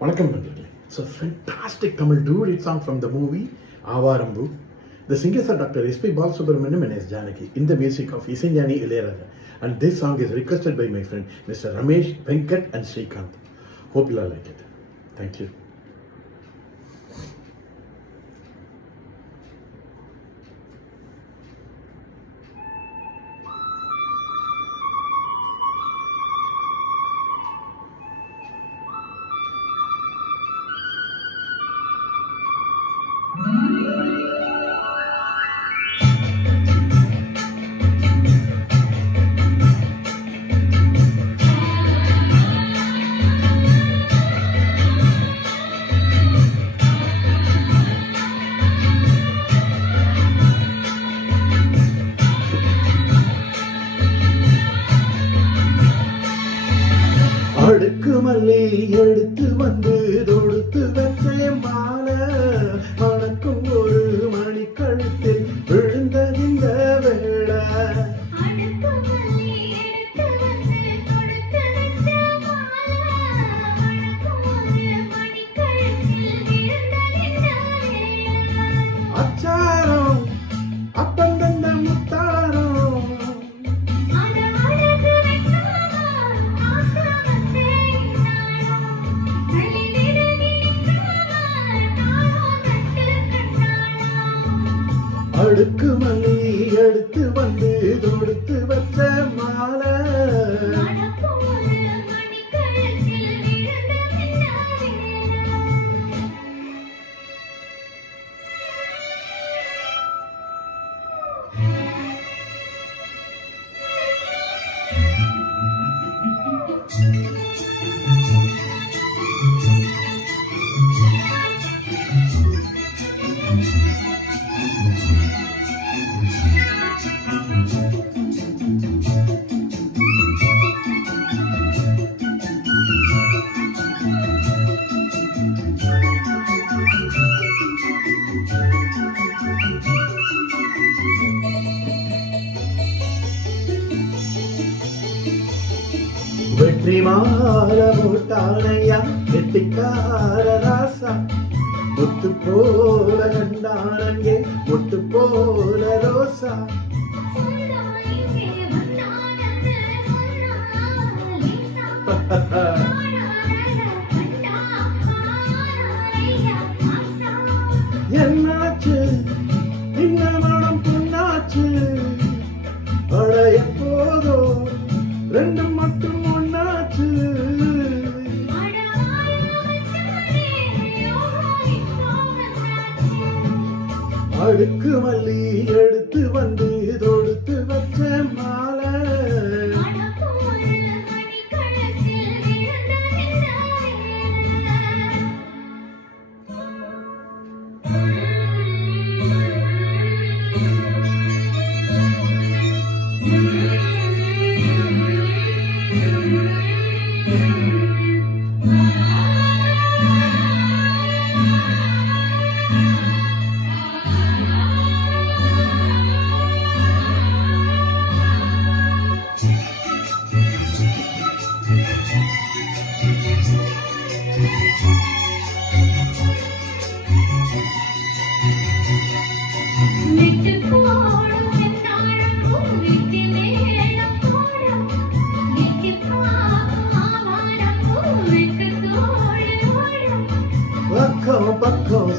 Vanakkam Pandit. It's a fantastic Tamil duet song from the movie Avarambu. The singers are Dr. S.P. Balasubramaniam and S. Janaki in the music of Isanjani Ilayaraja. And this song is requested by my friend Mr. Ramesh, Venkat and Srikanth. Hope you all like it. Thank you. அடுக்கு மல்லி எடுத்து வந்து தொடுத்து வச்ச மாலை மணக்கும் ஒரு மணி கழுத்தில் விழுந்ததிந்த வேளை அச்சாரம் அப்பந்தந்த முத்தாரம் அடுக்கு மல்லி எடுத்து வந்து தொடுத்து வச்ச மாலை வெற்றி மால மூட்டானையா கெட்டிக்கார ராசா முத்து போல கண்டானங்கே முத்து போல ரோசா என்னாச்சு இந்த மனம் பொன்னாச்சு அட எப்போதோ ரெண்டு மட்டும் ஒன்னாச்சு அடுக்கு மல்லி எடுத்து வந்து தொடுத்து வச்ச மாலை பக்கம் பக்கம்